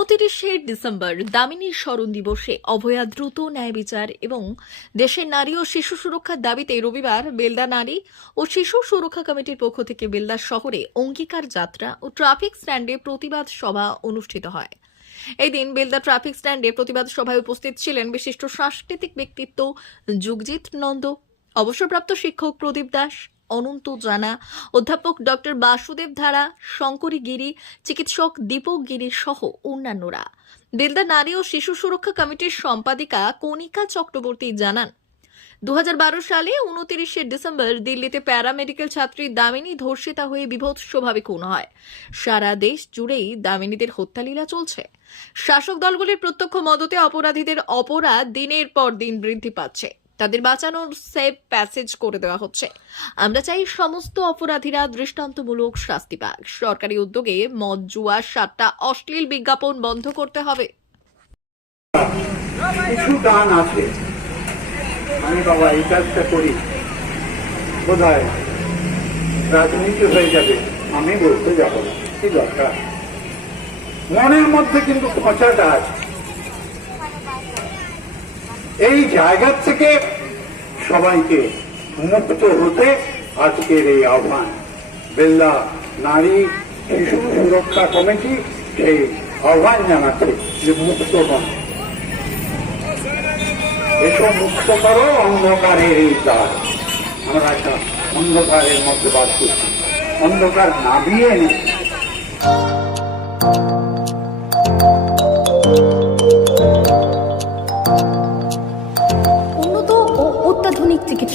উনতিরিশে December Damini স্মরণ দিবসে অভয়া দ্রুত ন্যায় বিচার এবং দেশের নারী ও শিশু সুরক্ষার দাবিতে রবিবার বেলদা নারী ও শিশু সুরক্ষা কমিটির পক্ষ থেকে বেলদা শহরে অঙ্গীকার যাত্রা ও ট্রাফিক স্ট্যান্ডে প্রতিবাদ সভা অনুষ্ঠিত হয়। এই দিন বেলদা ট্রাফিক স্ট্যান্ডে প্রতিবাদ সভায় উপস্থিত ছিলেন বিশিষ্ট সাংস্কৃতিক ব্যক্তিত্ব যুগজিৎ নন্দ, অবসরপ্রাপ্ত শিক্ষক প্রদীপ দাস অনন্ত জানা। অধ্যাপক ডক্টর বাসুদেব ধারা, শঙ্করী গিরি, চিকিৎসক দীপক গিরি সহ অন্যান্যরা। বেলদা নারী ও শিশু সুরক্ষা কমিটির সম্পাদিকা কণিকা চক্রবর্তী জানান দু হাজার বারো সালে উনতিরিশে ডিসেম্বর দিল্লিতে প্যারামেডিক্যাল ছাত্রী দামিনী ধর্ষিতা হয়ে বিভৎসভাবে খুন হয়। সারা দেশ জুড়েই দামিনীদের হত্যালীলা চলছে। শাসক দলগুলির প্রত্যক্ষ মদতে অপরাধীদের অপরাধ দিনের পর দিন বৃদ্ধি পাচ্ছে। তাদের বাঁচানোর সেফ প্যাসেজ করে দেওয়া হচ্ছে। আমরা চাই সমস্ত অপরাধীরা দৃষ্টান্তমূলক শাস্তি পাক। সরকারি উদ্যোগে মদ, জুয়া, সাতটা অশ্লীল বিজ্ঞাপন বন্ধ করতে হবে। কিছু গান আছে। আমি বাবা, এই কাজটা করি। বোধ হয় রাজনীতি হয়ে যাবে। আমি বলতে যাব না। কি দরকার? মনের মধ্যে কিন্তু খোঁচাটা আছে। এই জায়গা থেকে সবাইকে মুক্ত হতে আজকের এই আহ্বান। বেল্লা নারী শিশু সুরক্ষা কমিটি সেই আহ্বান জানাচ্ছে যে মুক্ত হন। এসো মুক্ত করো অন্ধকারের এই দ্বার। আমরা একটা অন্ধকারের মধ্যে বাস করছি। অন্ধকার নাবিয়ে নেই